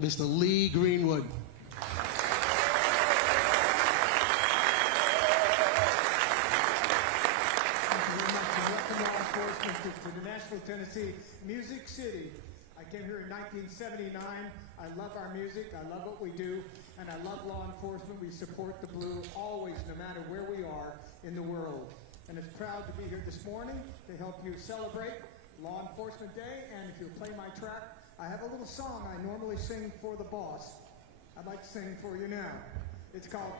Mr. Lee Greenwood. To the Nashville, Tennessee, Music City. I came here in 1979. I love our music. I love what we do. And I love law enforcement. We support the Blue always, no matter where we are in the world. And it's proud to be here this morning to help you celebrate Law Enforcement Day. And if you'll play my track, I have a little song I normally sing for the boss. I'd like to sing for you now. It's called...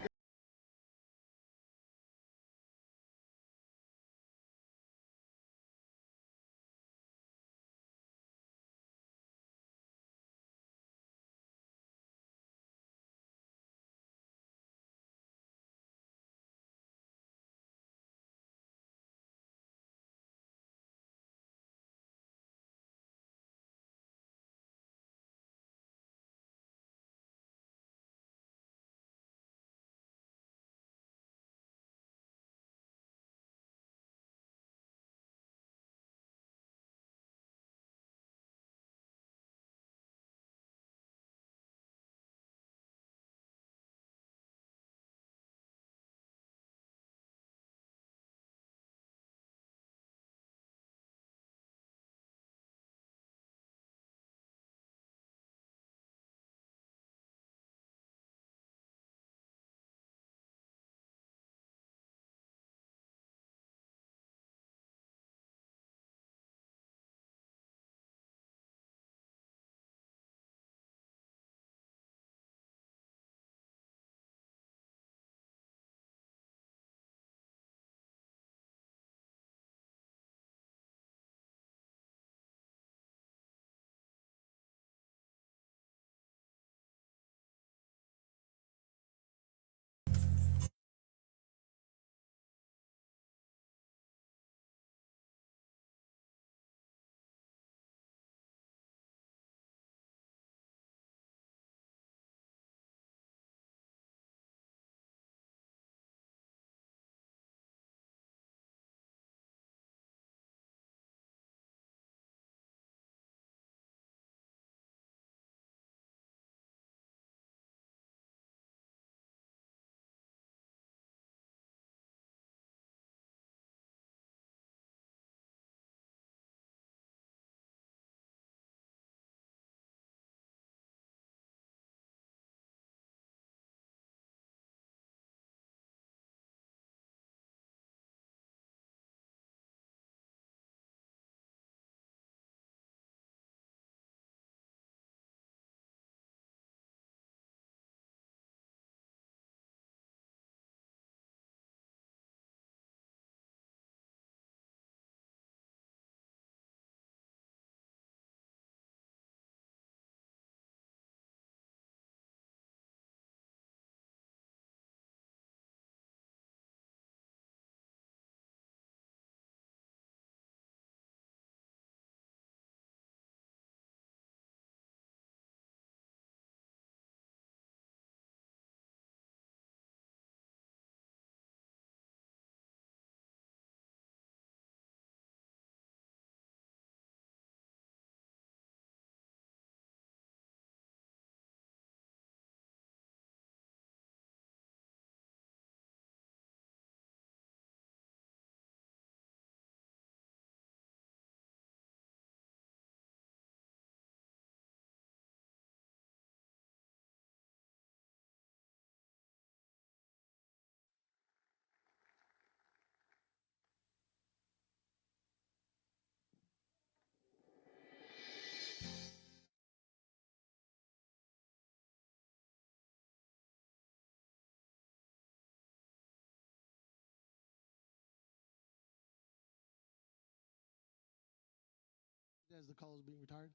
As the call is being retired.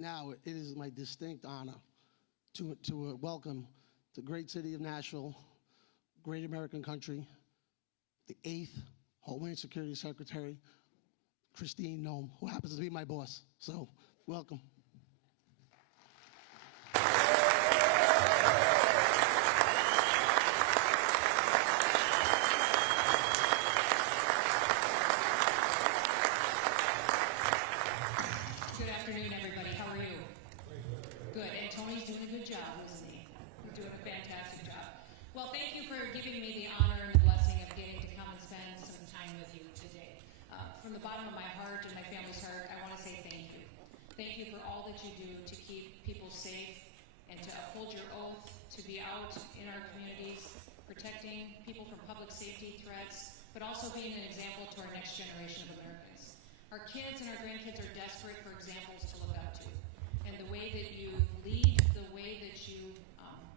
Now, it is my distinct honor to welcome the great city of Nashville, great American country, the 8th Homeland Security Secretary, Noem, who happens to be my boss. So, welcome. you for giving me the honor and the blessing of getting to come and spend some time with you today. From the bottom of my heart and my family's heart, I want to say thank you. Thank you for all that you do to keep people safe and to uphold your oath, to be out in our communities, protecting people from public safety threats, but also being an example to our next generation of Americans. Our kids and our grandkids are desperate for examples to look up to. And the way that you lead, the way that you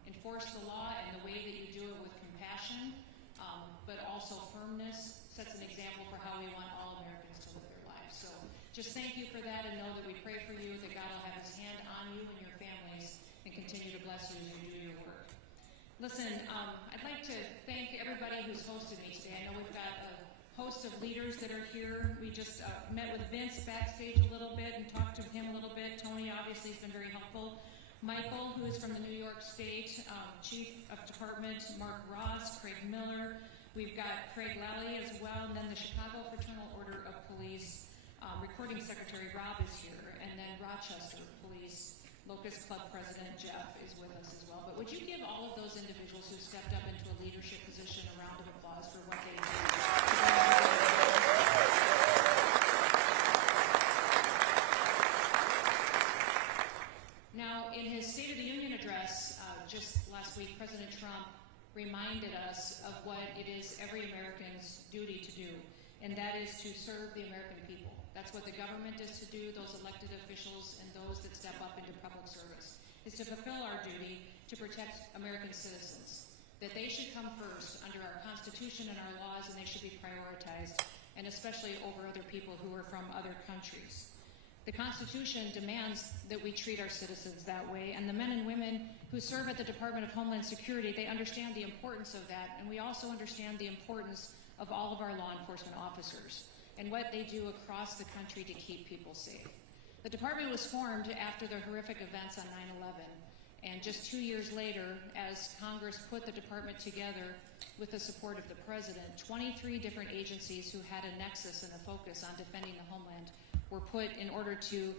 enforce the law, and the way that you do it with compassion, but also firmness, sets an example for how we want all Americans to live their lives. So just thank you for that, and know that we pray for you, that God will have his hand on you and your families and continue to bless you as you do your work. Listen, I'd like to thank everybody who's hosted me today. I know we've got a host of leaders that are here. We just met with Vince backstage a little bit and talked to him a little bit. Tony obviously has been very helpful. Michael, who is from the New York State Chief of Department, Mark Ross, Craig Miller. We've got Craig Lally as well, and then the Chicago Fraternal Order of Police Recording Secretary Rob is here, and then Rochester Police Locust Club President Jeff is with us as well. But would you give all of those individuals who stepped up into a leadership position a round of applause for what they did? Now, in his State of the Union address just last week, President Trump reminded us of what it is every American's duty to do, and that is to serve the American people. That's what the government is to do, those elected officials and those that step up into public service, is to fulfill our duty to protect American citizens, that they should come first under our Constitution and our laws, and they should be prioritized, and especially over other people who are from other countries. The Constitution demands that we treat our citizens that way, and the men and women who serve at the Department of Homeland Security, they understand the importance of that, and we also understand the importance of all of our law enforcement officers and what they do across the country to keep people safe. The department was formed after the horrific events on 9/11, and just 2 years later, as Congress put the department together with the support of the President, 23 different agencies who had a nexus and a focus on defending the homeland were put in order to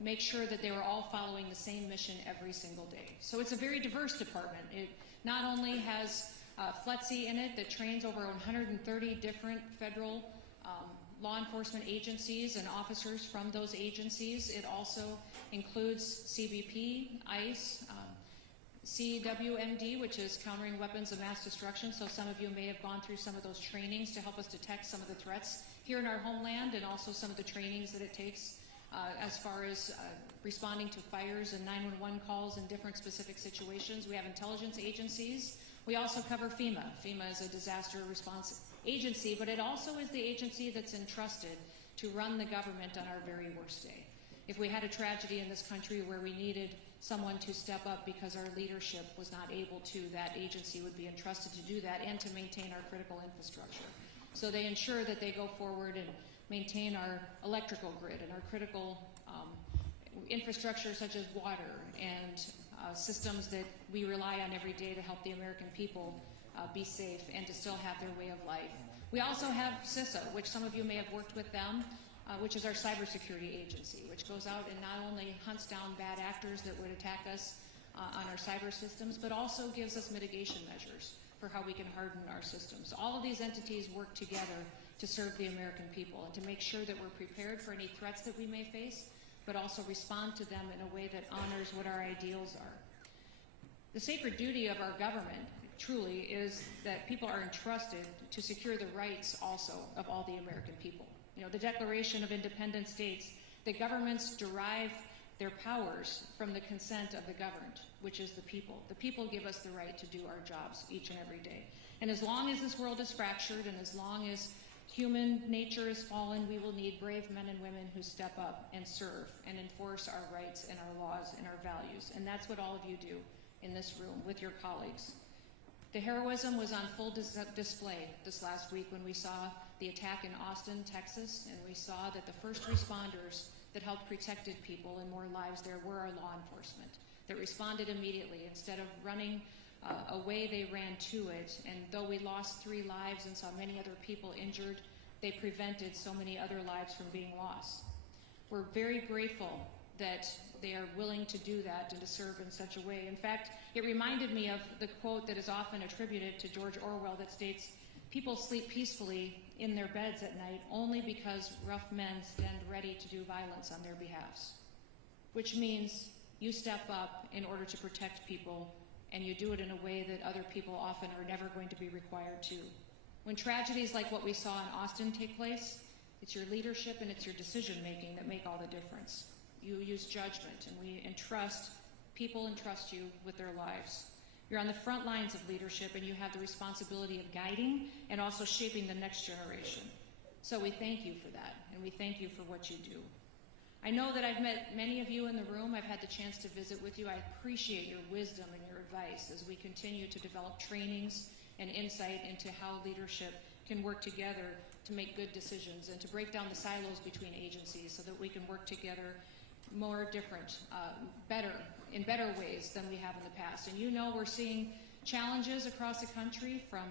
make sure that they were all following the same mission every single day. So it's a very diverse department. It not only has FLETC in it that trains over 130 different federal law enforcement agencies and officers from those agencies. It also includes CBP, ICE, CWMD, which is Countering Weapons of Mass Destruction. So some of you may have gone through some of those trainings to help us detect some of the threats here in our homeland, and also some of the trainings that it takes as far as responding to fires and 911 calls in different specific situations. We have intelligence agencies. We also cover FEMA. FEMA is a disaster response agency, but it also is the agency that's entrusted to run the government on our very worst day. If we had a tragedy in this country where we needed someone to step up because our leadership was not able to, that agency would be entrusted to do that and to maintain our critical infrastructure. So they ensure that they go forward and maintain our electrical grid and our critical infrastructure such as water and systems that we rely on every day to help the American people be safe and to still have their way of life. We also have CISA, which some of you may have worked with them, which is our cybersecurity agency, which goes out and not only hunts down bad actors that would attack us on our cyber systems, but also gives us mitigation measures for how we can harden our systems. All of these entities work together to serve the American people and to make sure that we're prepared for any threats that we may face, but also respond to them in a way that honors what our ideals are. The sacred duty of our government truly is that people are entrusted to secure the rights also of all the American people. You know, the Declaration of Independence states that governments derive their powers from the consent of the governed, which is the people. The people give us the right to do our jobs each and every day. And as long as this world is fractured and as long as human nature is fallen, we will need brave men and women who step up and serve and enforce our rights and our laws and our values. And that's what all of you do in this room with your colleagues. The heroism was on full display this last week when we saw the attack in Austin, Texas, and we saw that the first responders that helped protected people and more lives there were our law enforcement that responded immediately. Instead of running away, they ran to it, and though we lost 3 lives and saw many other people injured, they prevented so many other lives from being lost. We're very grateful that they are willing to do that and to serve in such a way. In fact, it reminded me of the quote that is often attributed to George Orwell that states, "People sleep peacefully in their beds at night only because rough men stand ready to do violence on their behalfs," which means you step up in order to protect people, and you do it in a way that other people often are never going to be required to. When tragedies like what we saw in Austin take place, it's your leadership and it's your decision making that make all the difference. You use judgment, and we entrust, people entrust you with their lives. You're on the front lines of leadership, and you have the responsibility of guiding and also shaping the next generation. So we thank you for that, and we thank you for what you do. I know that I've met many of you in the room. I've had the chance to visit with you. I appreciate your wisdom and your advice as we continue to develop trainings and insight into how leadership can work together to make good decisions and to break down the silos between agencies so that we can work together more different, in better ways than we have in the past. And you know we're seeing challenges across the country from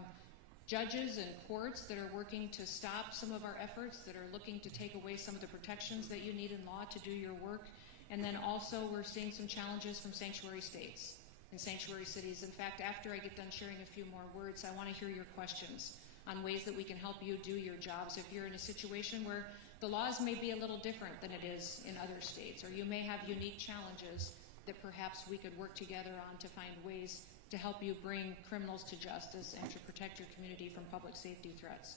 judges and courts that are working to stop some of our efforts, that are looking to take away some of the protections that you need in law to do your work. And then also we're seeing some challenges from sanctuary states and sanctuary cities. In fact, after I get done sharing a few more words, I want to hear your questions on ways that we can help you do your jobs. If you're in a situation where the laws may be a little different than it is in other states, or you may have unique challenges that perhaps we could work together on to find ways to help you bring criminals to justice and to protect your community from public safety threats.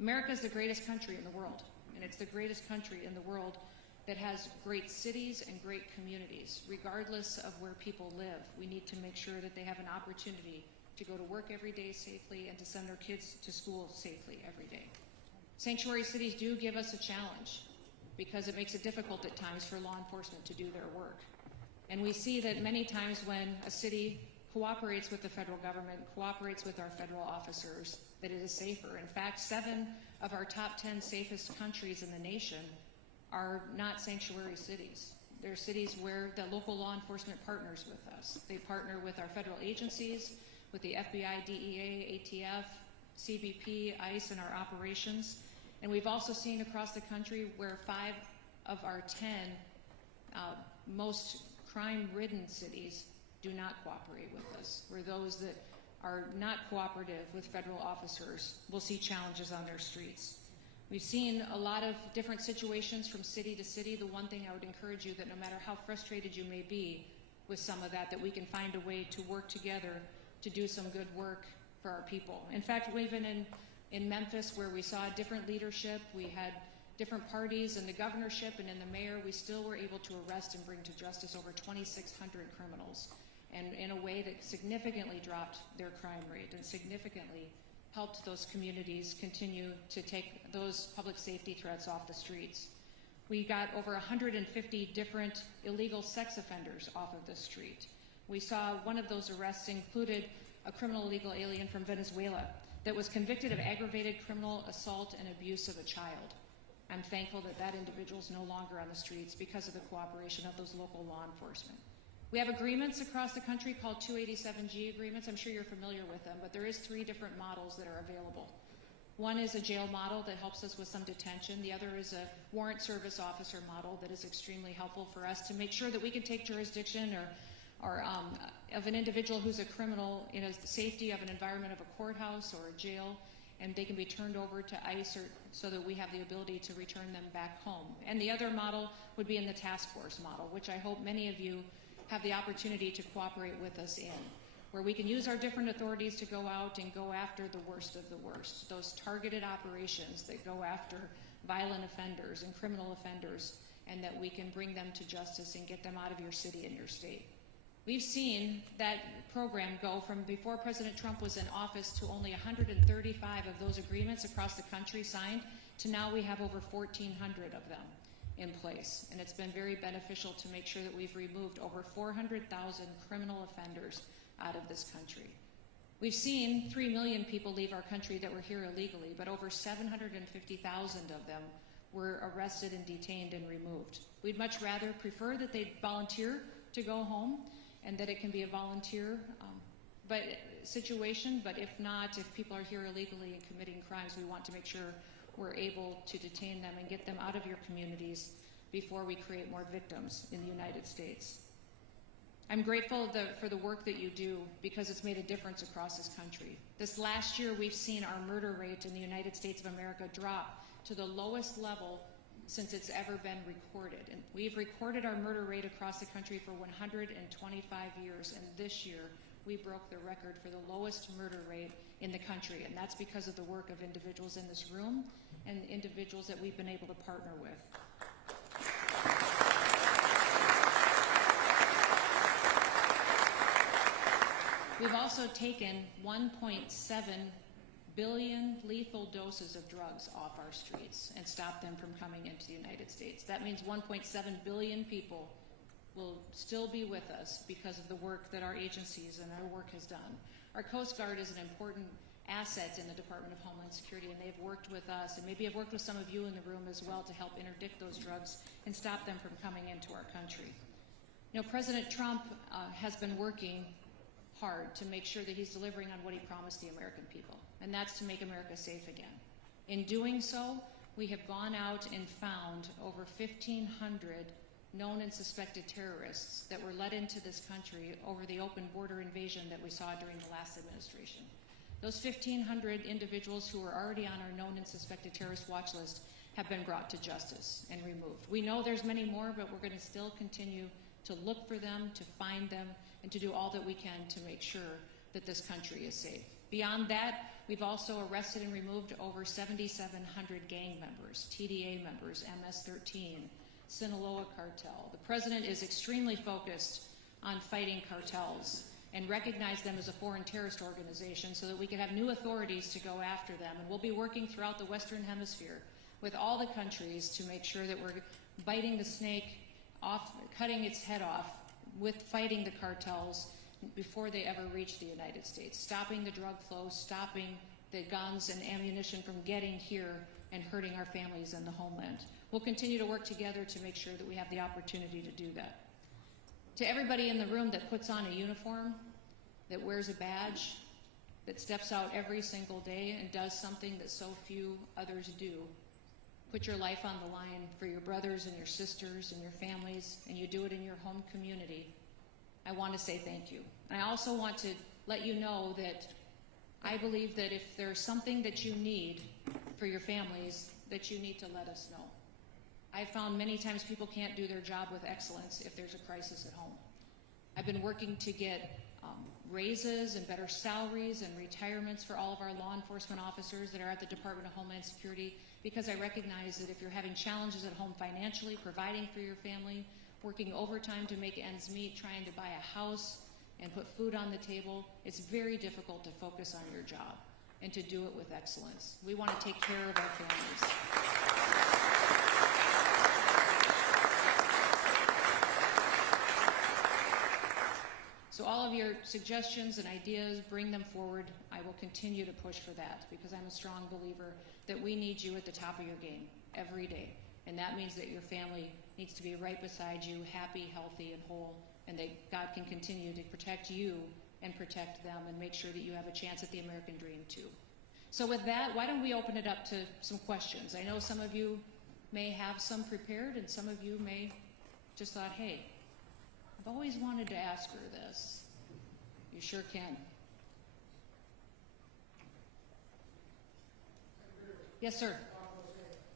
America is the greatest country in the world, and it's the greatest country in the world that has great cities and great communities. Regardless of where people live, we need to make sure that they have an opportunity to go to work every day safely and to send their kids to school safely every day. Sanctuary cities do give us a challenge because it makes it difficult at times for law enforcement to do their work. And we see that many times when a city cooperates with the federal government, cooperates with our federal officers, that it is safer. In fact, 7 of our top 10 safest countries in the nation are not sanctuary cities. They're cities where the local law enforcement partners with us. They partner with our federal agencies, with the FBI, DEA, ATF, CBP, ICE, and our operations. And we've also seen across the country where 5 of our 10 most crime-ridden cities do not cooperate with us, where those that are not cooperative with federal officers will see challenges on their streets. We've seen a lot of different situations from city to city. The one thing I would encourage you that no matter how frustrated you may be with some of that we can find a way to work together to do some good work for our people. In fact, even in Memphis, where we saw different leadership, we had different parties in the governorship and in the mayor, we still were able to arrest and bring to justice over 2,600 criminals, and in a way that significantly dropped their crime rate and significantly helped those communities continue to take those public safety threats off the streets. We got over 150 different illegal sex offenders off of the street. We saw one of those arrests included a criminal illegal alien from Venezuela that was convicted of aggravated criminal assault and abuse of a child. I'm thankful that that individual is no longer on the streets because of the cooperation of those local law enforcement. We have agreements across the country called 287G agreements. I'm sure you're familiar with them, but there is 3 different models that are available. One is a jail model that helps us with some detention. The other is a warrant service officer model that is extremely helpful for us to make sure that we can take jurisdiction or of an individual who's a criminal in the safety of an environment of a courthouse or a jail, and they can be turned over to ICE so that we have the ability to return them back home. And the other model would be in the task force model, which I hope many of you have the opportunity to cooperate with us in, where we can use our different authorities to go out and go after the worst of the worst, those targeted operations that go after violent offenders and criminal offenders, and that we can bring them to justice and get them out of your city and your state. We've seen that program go from before President Trump was in office to only 135 of those agreements across the country signed, to now we have over 1,400 of them in place. And it's been very beneficial to make sure that we've removed over 400,000 criminal offenders out of this country. We've seen 3 million people leave our country that were here illegally, but over 750,000 of them were arrested and detained and removed. We'd much rather prefer that they volunteer to go home, and that it can be a volunteer situation, but if not, if people are here illegally and committing crimes, we want to make sure we're able to detain them and get them out of your communities before we create more victims in the United States. I'm grateful for the work that you do because it's made a difference across this country. This last year, we've seen our murder rate in the United States of America drop to the lowest level since it's ever been recorded. And we've recorded our murder rate across the country for 125 years, and this year we broke the record for the lowest murder rate in the country, and that's because of the work of individuals in this room and individuals that we've been able to partner with. We've also taken 1.7 billion lethal doses of drugs off our streets and stopped them from coming into the United States. That means 1.7 billion people will still be with us because of the work that our agencies and our work has done. Our Coast Guard is an important asset in the Department of Homeland Security, and they've worked with us, and maybe have worked with some of you in the room as well to help interdict those drugs and stop them from coming into our country. You know, President Trump has been working hard to make sure that he's delivering on what he promised the American people, and that's to make America safe again. In doing so, we have gone out and found over 1,500 known and suspected terrorists that were let into this country over the open border invasion that we saw during the last administration. Those 1,500 individuals who were already on our known and suspected terrorist watch list have been brought to justice and removed. We know there's many more, but we're going to still continue to look for them, to find them, and to do all that we can to make sure that this country is safe. Beyond that, we've also arrested and removed over 7,700 gang members, TDA members, MS-13, Sinaloa cartel. The President is extremely focused on fighting cartels and recognize them as a foreign terrorist organization so that we can have new authorities to go after them. And we'll be working throughout the Western Hemisphere with all the countries to make sure that we're biting the snake off, cutting its head off with fighting the cartels before they ever reach the United States, stopping the drug flow, stopping the guns and ammunition from getting here and hurting our families in the homeland. We'll continue to work together to make sure that we have the opportunity to do that. To everybody in the room that puts on a uniform, that wears a badge, that steps out every single day and does something that so few others do, put your life on the line for your brothers and your sisters and your families, and you do it in your home community, I want to say thank you. And I also want to let you know that I believe that if there's something that you need for your families, that you need to let us know. I've found many times people can't do their job with excellence if there's a crisis at home. I've been working to get raises and better salaries and retirements for all of our law enforcement officers that are at the Department of Homeland Security, because I recognize that if you're having challenges at home financially, providing for your family, working overtime to make ends meet, trying to buy a house and put food on the table, it's very difficult to focus on your job and to do it with excellence. We want to take care of our families. So all of your suggestions and ideas, bring them forward. I will continue to push for that because I'm a strong believer that we need you at the top of your game every day. And that means that your family needs to be right beside you, happy, healthy, and whole, and that God can continue to protect you and protect them and make sure that you have a chance at the American dream too. So with that, why don't we open it up to some questions? I know some of you may have some prepared and some of you may just thought, hey, I've always wanted to ask her this. You sure can. Yes, sir.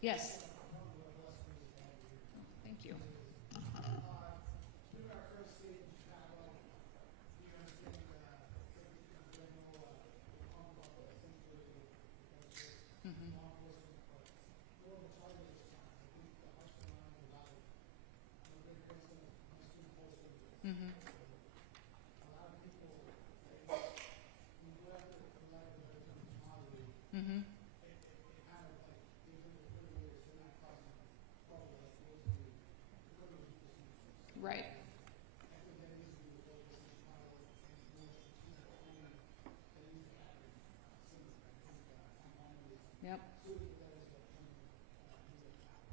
Yes. Thank you. Right. Yep.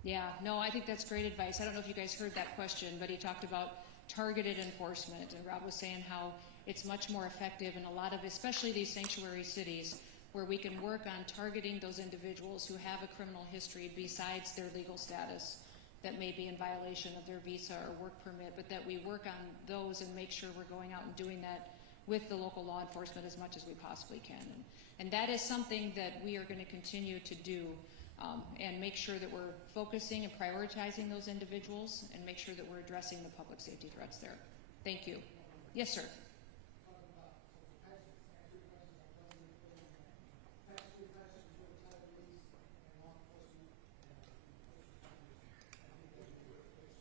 Yeah, no, I think that's great advice. I don't know if you guys heard that question, but he talked about targeted enforcement, and Rob was saying how it's much more effective in a lot of, especially these sanctuary cities, where we can work on targeting those individuals who have a criminal history besides their legal status, that may be in violation of their visa or work permit, but that we work on those and make sure we're going out and doing that with the local law enforcement as much as we possibly can. And that is something that we are going to continue to do, and make sure that we're focusing and prioritizing those individuals and make sure that we're addressing the public safety threats there. Thank you. Yes, sir.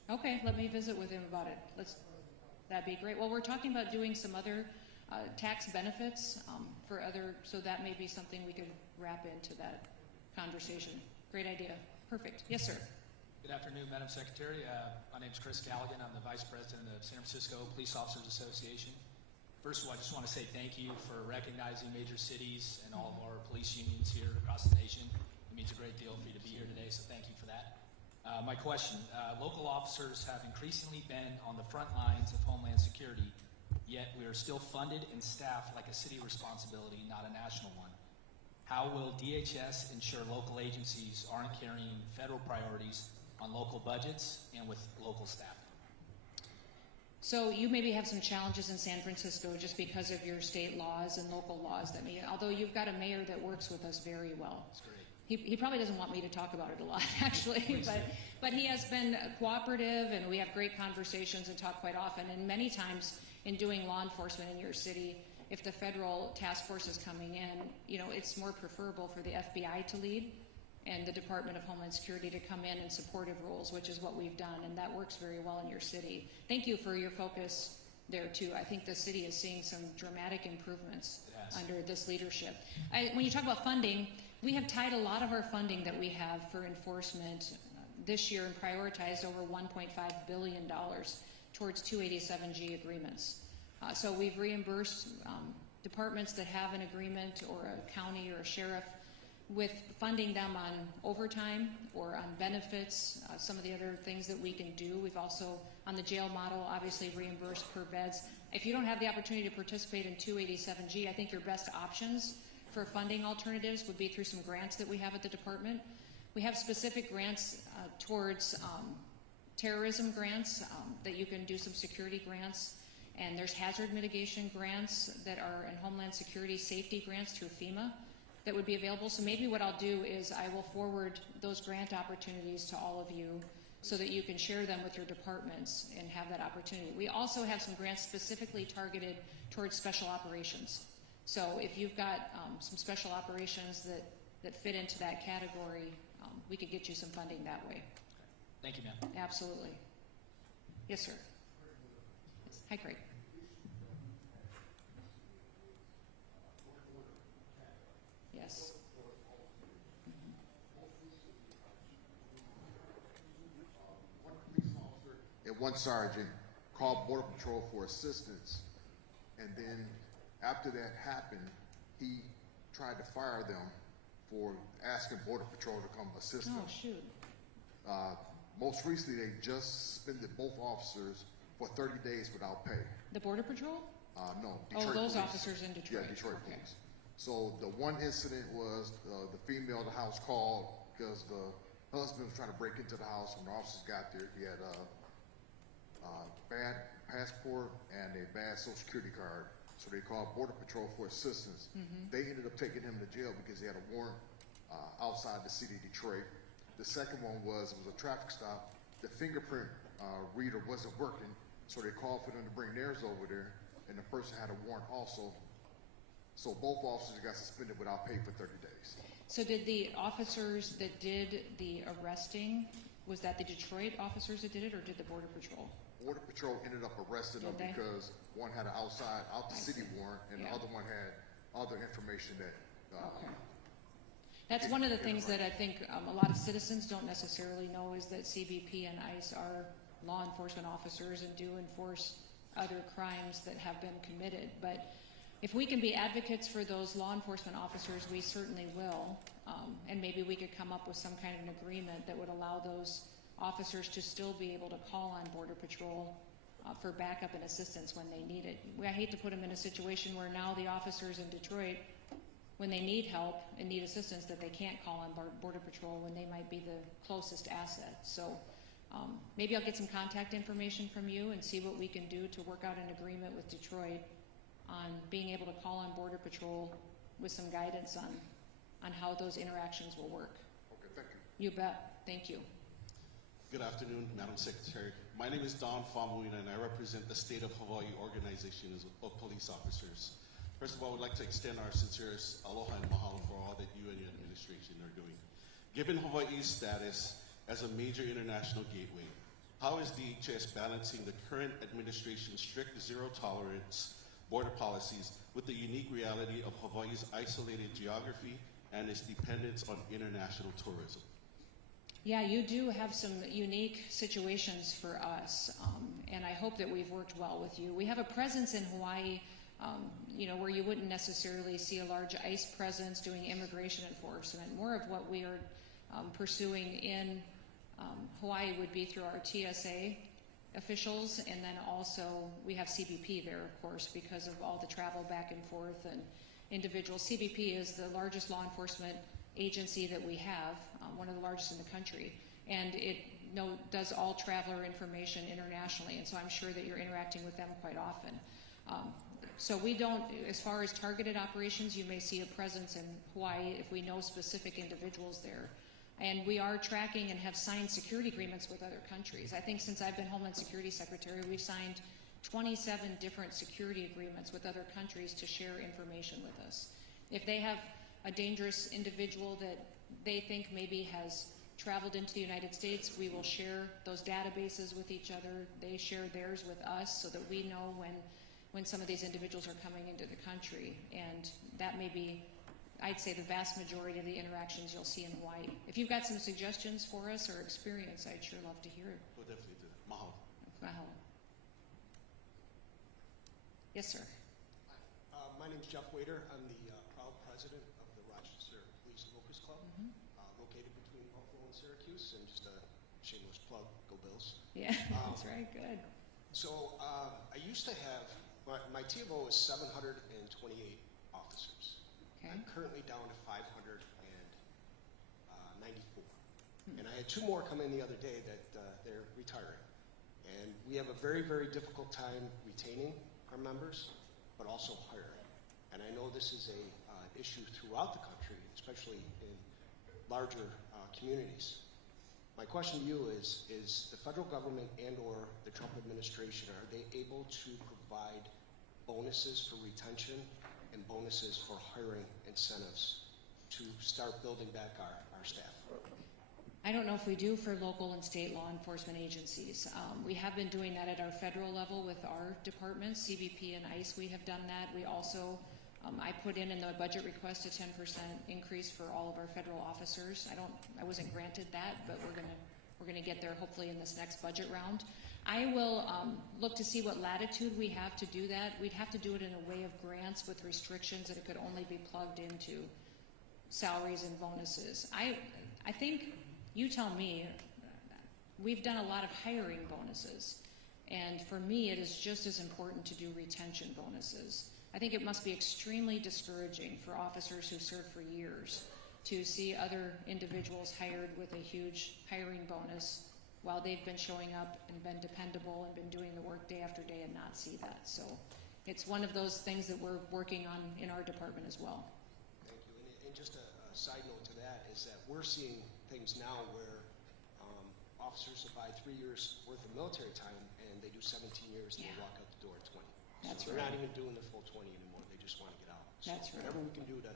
Okay, let me visit with him about it. That'd be great. Well, we're talking about doing some other tax benefits for other, so that may be something we could wrap into that conversation. Great idea. Perfect. Yes, sir. Good afternoon, Madam Secretary. My name is Chris Callaghan. I'm the Vice President of San Francisco Police Officers Association. First of all, I just want to say thank you for recognizing major cities and all of our police unions here across the nation. It means a great deal for you to be here today, so thank you for that. My question, local officers have increasingly been on the front lines of Homeland Security, yet we are still funded and staffed like a city responsibility, not a national one. How will DHS ensure local agencies aren't carrying federal priorities on local budgets and with local staffing? So you maybe have some challenges in San Francisco just because of your state laws and local laws that may, although you've got a mayor that works with us very well. That's great. He probably doesn't want me to talk about it a lot, actually, but he has been cooperative, and we have great conversations and talk quite often. And many times in doing law enforcement in your city, if the federal task force is coming in, you know, it's more preferable for the FBI to lead and the Department of Homeland Security to come in supportive roles, which is what we've done, and that works very well in your city. Thank you for your focus there, too. I think the city is seeing some dramatic improvements under this leadership. When you talk about funding, we have tied a lot of our funding that we have for enforcement this year and prioritized over $1.5 billion towards 287G agreements. So we've reimbursed departments that have an agreement, or a county or a sheriff, with funding them on overtime or on benefits, some of the other things that we can do. We've also, on the jail model, obviously reimbursed per beds. If you don't have the opportunity to participate in 287G, I think your best options for funding alternatives would be through some grants that we have at the department. We have specific grants towards terrorism grants that you can do, some security grants, and there's hazard mitigation grants that are in Homeland Security, safety grants through FEMA that would be available. So maybe what I'll do is I will forward those grant opportunities to all of you so that you can share them with your departments and have that opportunity. We also have some grants specifically targeted towards special operations. So if you've got some special operations that fit into that category, we could get you some funding that way. Thank you, ma'am. Absolutely. Yes, sir. Yes. Hi, Craig. Yes. And one sergeant called Border Patrol for assistance, and then after that happened, he tried to fire them for asking Border Patrol to come assist them. Oh, shoot. Most recently, they just suspended both officers for 30 days without pay. The Border Patrol? No, Oh, Detroit those police. officers in Detroit. Yeah, Detroit Okay. police. So the one incident was the female of the house called because the husband was trying to break into the house. When the officers got there, he had a bad passport and a bad social security card. So they called Border Patrol for assistance. They ended up taking him to jail because he had a warrant outside the city of Detroit. The second one was, it was a traffic stop. The fingerprint reader wasn't working, so they called for them to bring theirs over there, and the person had a warrant also. So both officers got suspended without pay for 30 days. So did the officers that did the arresting, was that the Detroit officers that did it, or did the Border Patrol? Border Patrol ended up arresting them Did they? because one had an out the city warrant, and Yeah. the other one had other information that Okay. That's one of the things that I think a lot of citizens don't necessarily know, is that CBP and ICE are law enforcement officers and do enforce other crimes that have been committed. But if we can be advocates for those law enforcement officers, we certainly will. And maybe we could come up with some kind of an agreement that would allow those officers to still be able to call on Border Patrol for backup and assistance when they need it. I hate to put them in a situation where now the officers in Detroit, when they need help and need assistance, that they can't call on Border Patrol when they might be the closest asset. So Maybe I'll get some contact information from you and see what we can do to work out an agreement with Detroit on being able to call on Border Patrol with some guidance on how those interactions will work. Okay, thank you. You bet. Thank you. Good afternoon, Madam Secretary. My name is Don Famuina, and I represent the State of Hawaii Organization of Police Officers. First of all, I would like to extend our sincerest aloha and mahalo for all that you and your administration are doing. Given Hawaii's status as a major international gateway, how is DHS balancing the current administration's strict zero-tolerance border policies with the unique reality of Hawaii's isolated geography and its dependence on international tourism? Yeah, you do have some unique situations for us, and I hope that we've worked well with you. We have a presence in Hawaii, where you wouldn't necessarily see a large ICE presence doing immigration enforcement. More of what we are pursuing in Hawaii would be through our TSA officials, and then also we have CBP there, of course, because of all the travel back and forth and individuals. CBP is the largest law enforcement agency that we have, one of the largest in the country, and it does all traveler information internationally, and so I'm sure that you're interacting with them quite often. So we don't, as far as targeted operations, you may see a presence in Hawaii if we know specific individuals there. And we are tracking and have signed security agreements with other countries. I think since I've been Homeland Security Secretary, we've signed 27 different security agreements with other countries to share information with us. If they have a dangerous individual that they think maybe has traveled into the United States, we will share those databases with each other. They share theirs with us so that we know when some of these individuals are coming into the country. And that may be, I'd say, the vast majority of the interactions you'll see in Hawaii. If you've got some suggestions for us or experience, I'd sure love to hear it. We'll definitely do that. Mahalo. Mahalo. Yes, sir. My name is Jeff Wader. I'm the proud president of the Rochester Police Locust Club, located between Buffalo and Syracuse, and just a shameless plug, go Bills. Yeah, that's right, good. So I used to have, my TFO is 728 officers. Okay. I'm currently down to 594. And I had two more come in the other day that they're retiring. And we have a very, very difficult time retaining our members, but also hiring. And I know this is a issue throughout the country, especially in larger communities. My question to you is the federal government and or the Trump administration, are they able to provide bonuses for retention and bonuses for hiring incentives to start building back our staff? I don't know if we do for local and state law enforcement agencies. We have been doing that at our federal level with our departments, CBP and ICE. We have done that. We also, I put in the budget request a 10% increase for all of our federal officers. I wasn't granted that, but we're gonna get there hopefully in this next budget round. I will look to see what latitude we have to do that. We'd have to do it in a way of grants with restrictions that it could only be plugged into salaries and bonuses. I think, you tell me, we've done a lot of hiring bonuses, and for me it is just as important to do retention bonuses. I think it must be extremely discouraging for officers who served for years to see other individuals hired with a huge hiring bonus while they've been showing up and been dependable and been doing the work day after day and not see that. So it's one of those things that we're working on in our department as well. Thank you. And just a side note to that is that we're seeing things now where officers survive 3 years worth of military time and they do 17 years and they walk out the door at 20. That's so they're right. not even doing the full 20 anymore. They just want to get out. So That's right. whatever we can do to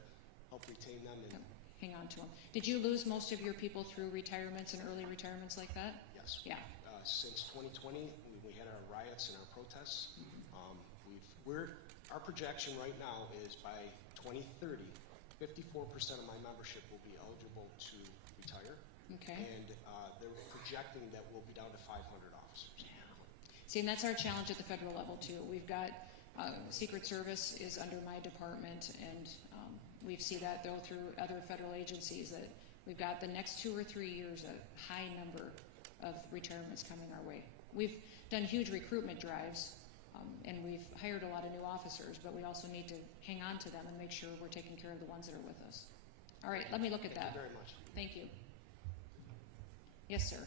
help retain them. And Hang on to them. Did you lose most of your people through retirements and early retirements like that? yes. Yeah. Since 2020, we had our riots and our protests. Our projection right now is by 2030, 54% of my membership will be eligible to retire. Okay. And they're projecting that we'll be down to 500 officers. See, and that's our challenge at the federal level too. We've got Secret Service is under my department, and we see that though through other federal agencies that we've got the next 2 or 3 years a high number of retirements coming our way. We've done huge recruitment drives, and we've hired a lot of new officers, but we also need to hang on to them and make sure we're taking care of the ones that are with us. All right, let me look at that. Thank you very much. Thank you. Yes, sir.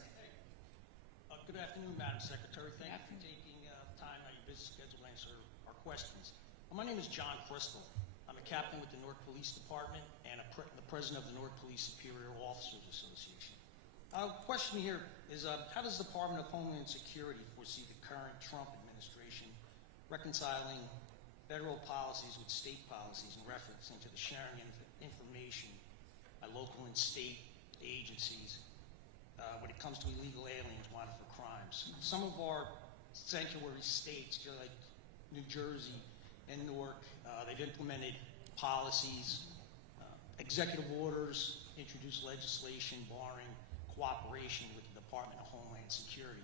Good afternoon, Madam Secretary. Thank you for afternoon. taking time out of your busy schedule to answer our questions. My name is John Crystal. I'm a captain with the Newark Police Department and the president of the Newark Police Superior Officers Association. Question here is, how does the Department of Homeland Security foresee the current Trump administration reconciling federal policies with state policies in referencing to the sharing of information by local and state agencies when it comes to illegal aliens wanted for crimes? Some of our sanctuary states, like New Jersey and Newark, they've implemented policies, executive orders, introduced legislation barring cooperation with the Department of Homeland Security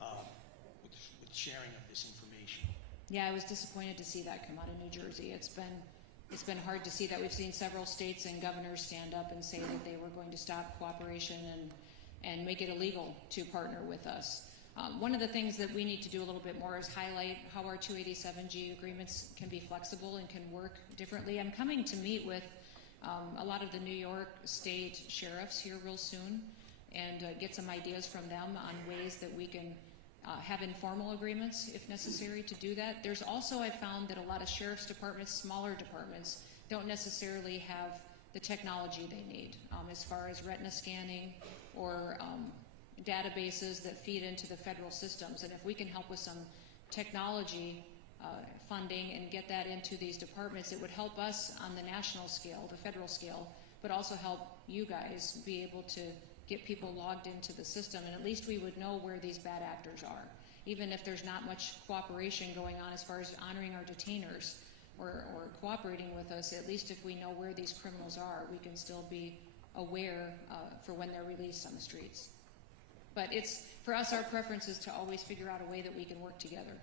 with sharing of this information. Yeah, I was disappointed to see that come out of New Jersey. It's been hard to see that. We've seen several states and governors stand up and say that they were going to stop cooperation and make it illegal to partner with us. One of the things that we need to do a little bit more is highlight how our 287G agreements can be flexible and can work differently. I'm coming to meet with a lot of the New York State sheriffs here real soon and get some ideas from them on ways that we can have informal agreements if necessary to do that. There's also, I found that a lot of sheriff's departments, smaller departments, don't necessarily have the technology they need as far as retina scanning or databases that feed into the federal systems. And if we can help with some technology funding and get that into these departments, it would help us on the national scale, the federal scale, but also help you guys be able to get people logged into the system, and at least we would know where these bad actors are. Even if there's not much cooperation going on as far as honoring our detainers or cooperating with us, at least if we know where these criminals are, we can still be aware for when they're released on the streets. But it's, for us, our preference is to always figure out a way that we can work together.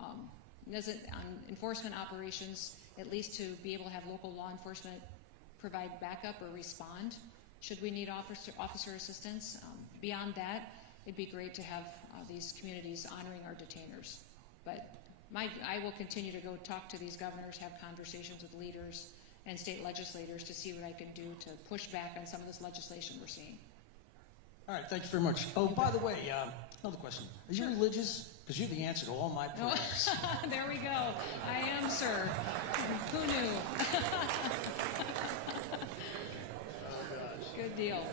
On enforcement operations, at least to be able to have local law enforcement provide backup or respond should we need officer assistance. Beyond that, it'd be great to have these communities honoring our detainers. But I will continue to go talk to these governors, have conversations with leaders and state legislators to see what I can do to push back on some of this legislation we're seeing. All right, thank you very much. Oh, by the way, another question. Are you religious? Because you're the answer to all my prayers. There we go. I am, sir. Who knew? Good deal.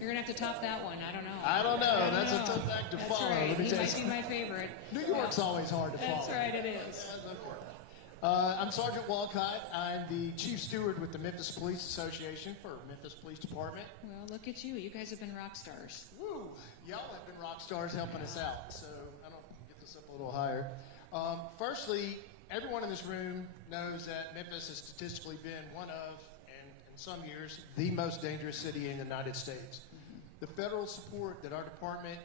You're going to have to top that one. I don't know. I don't know. That's a tough act to follow. Right. Let me He tell you might be my favorite. New York's always hard to follow. That's right, it is. I'm Sergeant Walcott. I'm the Chief Steward with the Memphis Police Association for Memphis Police Department. Well, look at you. You guys have been rock stars. Woo! Y'all have been rock stars helping us out, so I don't get this up a little higher. Firstly, everyone in this room knows that Memphis has statistically been one of, and in some years, the most dangerous city in the United States. The federal support that our department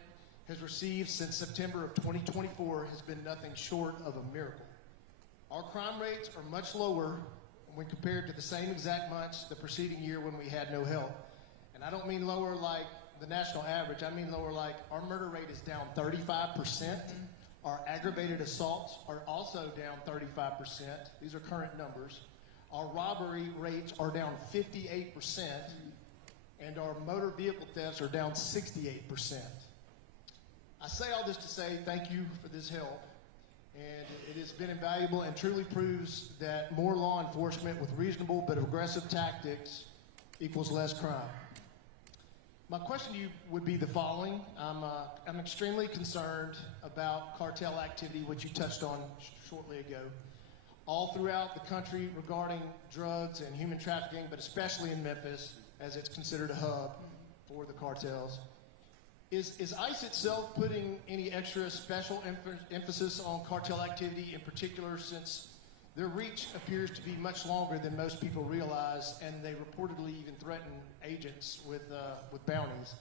has received since September of 2024 has been nothing short of a miracle. Our crime rates are much lower when compared to the same exact months the preceding year when we had no help. And I don't mean lower like the national average, I mean lower like our murder rate is down 35%. Our aggravated assaults are also down 35%. These are current numbers. Our robbery rates are down 58%, and our motor vehicle thefts are down 68%. I say all this to say thank you for this help, and it has been invaluable and truly proves that more law enforcement with reasonable but aggressive tactics equals less crime. My question to you would be the following. I'm extremely concerned about cartel activity, which you touched on shortly ago, all throughout the country regarding drugs and human trafficking, but especially in Memphis, as it's considered a hub for the cartels. Is ICE itself putting any extra special emphasis on cartel activity in particular, since their reach appears to be much longer than most people realize, and they reportedly even threaten agents with bounties?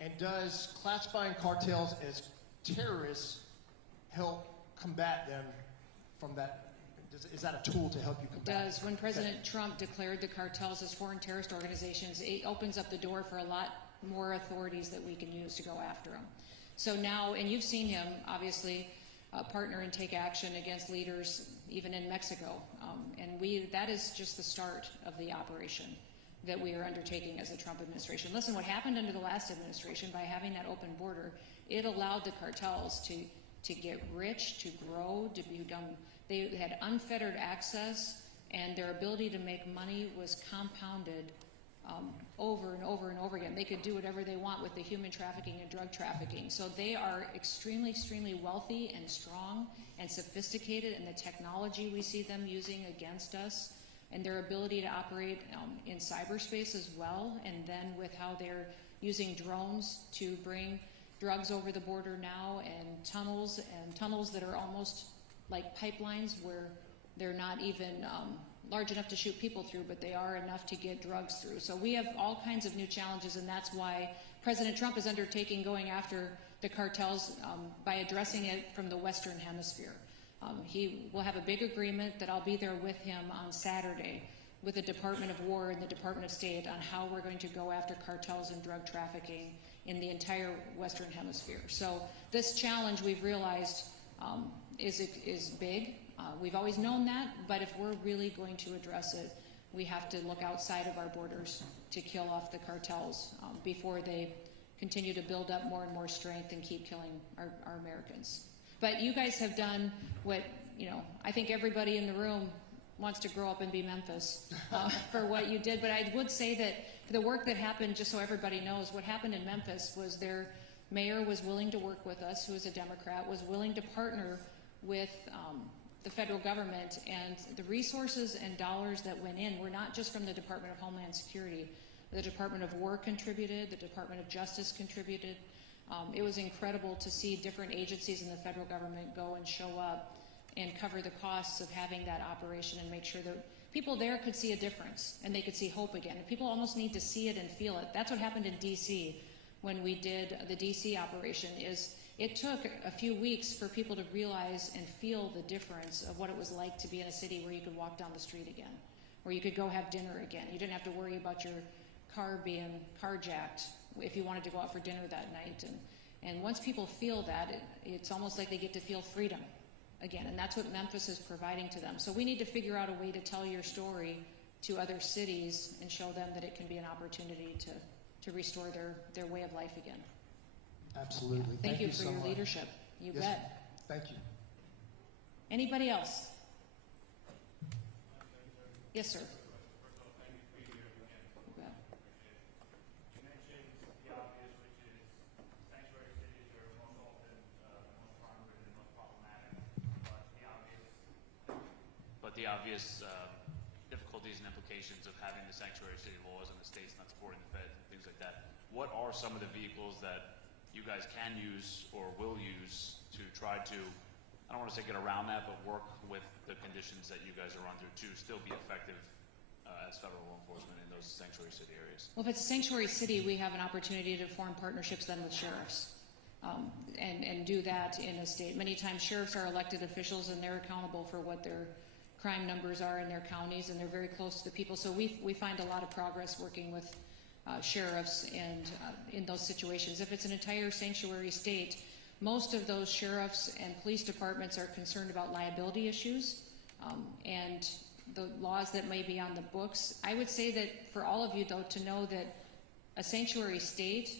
And does classifying cartels as terrorists help combat them from that? Is that a tool to help you combat? It does. When President Trump declared the cartels as foreign terrorist organizations, it opens up the door for a lot more authorities that we can use to go after them. So now, and you've seen him, obviously, partner and take action against leaders even in Mexico. And that is just the start of the operation. that we are undertaking as the Trump administration. Listen, what happened under the last administration by having that open border, it allowed the cartels to get rich, to grow, to become, they had unfettered access, and their ability to make money was compounded over and over and over again. They could do whatever they want with the human trafficking and drug trafficking. So they are extremely, extremely wealthy and strong and sophisticated in the technology we see them using against us, and their ability to operate in cyberspace as well, and then with how they're using drones to bring drugs over the border now, and tunnels that are almost like pipelines where they're not even large enough to shoot people through, but they are enough to get drugs through. So we have all kinds of new challenges, and that's why President Trump is undertaking going after the cartels by addressing it from the Western Hemisphere. He will have a big agreement that I'll be there with him on Saturday with the Department of War and the Department of State on how we're going to go after cartels and drug trafficking in the entire Western Hemisphere. So this challenge, we've realized, is big. We've always known that, but if we're really going to address it, we have to look outside of our borders to kill off the cartels before they continue to build up more and more strength and keep killing our Americans. But you guys have done what, I think everybody in the room wants to grow up and be Memphis for what you did. But I would say that the work that happened, just so everybody knows, what happened in Memphis was their mayor was willing to work with us, who is a Democrat, was willing to partner with the federal government, and the resources and dollars that went in were not just from the Department of Homeland Security. The Department of War contributed, the Department of Justice contributed. It was incredible to see different agencies in the federal government go and show up and cover the costs of having that operation and make sure that people there could see a difference and they could see hope again. And people almost need to see it and feel it. That's what happened in D.C. when we did the D.C. operation. It took a few weeks for people to realize and feel the difference of what it was like to be in a city where you could walk down the street again, where you could go have dinner again. You didn't have to worry about your car being carjacked if you wanted to go out for dinner that night. And once people feel that, it's almost like they get to feel freedom again, and that's what Memphis is providing to them. So we need to figure out a way to tell your story to other cities and show them that it can be an opportunity to restore their way of life again. Absolutely. Thank you for so your much. leadership. You Yes, bet. ma'am. Thank you. Anybody else? Yes, sir. You bet. You mentioned the obvious, which is sanctuary cities are most often most crime-ridden and most problematic, but the obvious difficulties and implications of having the sanctuary city laws in the states not supporting the feds and things like that. What are some of the vehicles that you guys can use or will use to try to, I don't want to say get around that, but work with the conditions that you guys are under to still be effective as federal law enforcement in those sanctuary city areas? Well, if it's a sanctuary city, we have an opportunity to form partnerships then with sheriffs and do that in a state. Many times sheriffs are elected officials and they're accountable for what their crime numbers are in their counties, and they're very close to the people. So we find a lot of progress working with sheriffs and in those situations. If it's an entire sanctuary state, most of those sheriffs and police departments are concerned about liability issues and the laws that may be on the books. I would say that for all of you, though, to know that a sanctuary state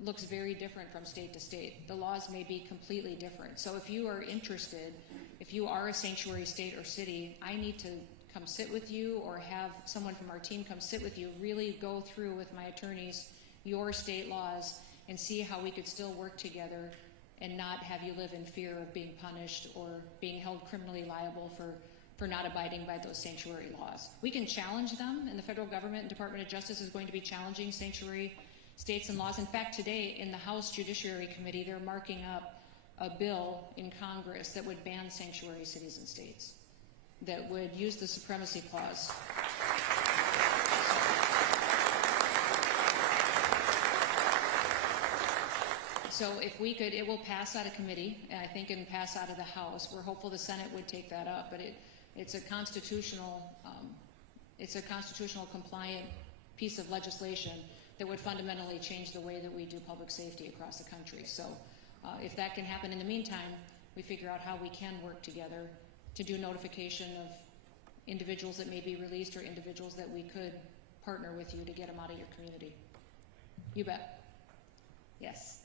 looks very different from state to state. The laws may be completely different. So if you are interested, if you are a sanctuary state or city, I need to come sit with you or have someone from our team come sit with you, really go through with my attorneys your state laws and see how we could still work together and not have you live in fear of being punished or being held criminally liable for not abiding by those sanctuary laws. We can challenge them, and the federal government and Department of Justice is going to be challenging sanctuary states and laws. In fact, today in the House Judiciary Committee, they're marking up a bill in Congress that would ban sanctuary cities and states, that would use the supremacy clause. So if we could, it will pass out of committee, and I think it can pass out of the House. We're hopeful the Senate would take that up, but it's a constitutional compliant piece of legislation that would fundamentally change the way that we do public safety across the country. So if that can happen in the meantime, we figure out how we can work together to do notification of individuals that may be released or individuals that we could partner with you to get them out of your community. You bet. Yes.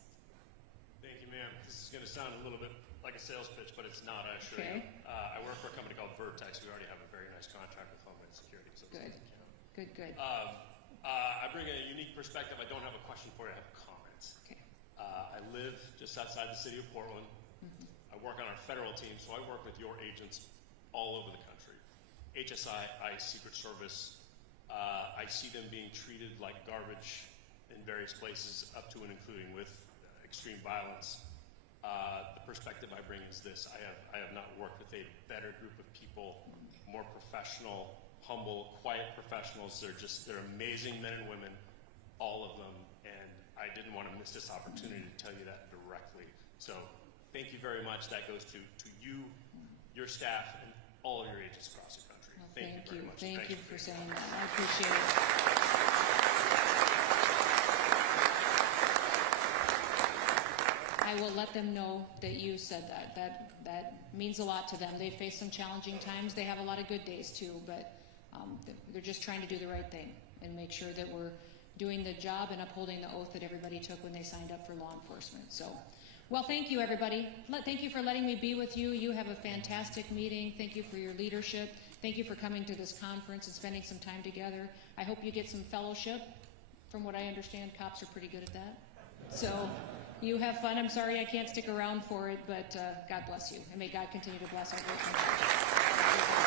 Thank you, ma'am. This is going to sound a little bit like a sales pitch, but it's not, I assure Okay. you. I work for a company called Vertex. We already have a very nice contract with Homeland Security. So it Good. doesn't count. Good, good. I bring a unique perspective. I don't have a question for you. I have comments. Okay. I live just outside the city of Portland. I work on our federal team, so I work with your agents all over the country. HSI, ICE, Secret Service. I see them being treated like garbage in various places, up to and including with extreme violence. The perspective I bring is this: I have not worked with a better group of people, more professional, humble, quiet professionals. They're amazing men and women, all of them, and I didn't want to miss this opportunity to tell you that directly. So thank you very much. That goes to you, your staff, and all of your agents across the country. Well, Thank you very much. Thank you for being saying here. that. I appreciate it. I will let them know that you said that. That means a lot to them. They face some challenging times. They have a lot of good days too, but they're just trying to do the right thing and make sure that we're doing the job and upholding the oath that everybody took when they signed up for law enforcement. So, well, thank you, everybody. Thank you for letting me be with you. You have a fantastic meeting. Thank you for your leadership. Thank you for coming to this conference and spending some time together. I hope you get some fellowship. From what I understand, cops are pretty good at that. So you have fun. I'm sorry I can't stick around for it, but God bless you. And may God continue to bless our great country.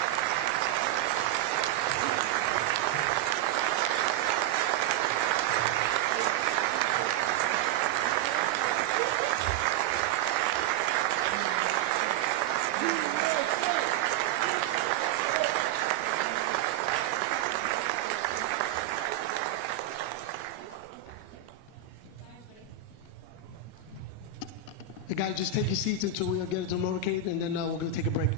The guys, just take your seats until we get into the motorcade, and then we're going to take a break.